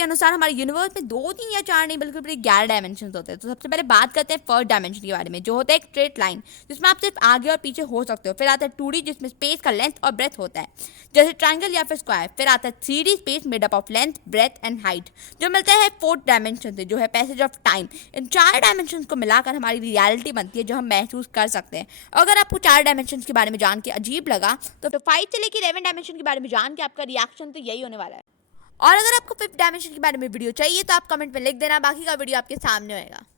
के अनुसार हमारे यूनिवर्स में 2, 3 या 4 नहीं बल्कि पूरे 11 डायमेंशन होते हैं। तो सबसे पहले बात करते हैं फर्स्ट डायमेंशन के बारे में, जो होता है एक स्ट्रेट लाइन जिसमें आप सिर्फ आगे और पीछे हो सकते हो। फिर आता है 2D जिसमें स्पेस का लेंथ और ब्रेथ होता है, जैसे ट्राइंगल या फिर स्क्वायर। फिर आता है 3D space made up of length, breath and height, जो मिलता है फोर्थ डायमेंशन से, जो है passage of time. In 4 dimension को मिलाकर हमारी रियलिटी बनती है, जो हम महसूस कर सकते हैं। अगर आपको 4 डायमेंशन के बारे में जान के अजीब लगा तो 5 से लेकर 11 डायमेंशन के बारे में जान के आपका रिएक्शन तो यही होने वाला है। और अगर आपको 5th डायमेंशन के बारे में वीडियो चाहिए तो आप कमेंट में लिख देना, बाकी का वीडियो आपके सामने होएगा।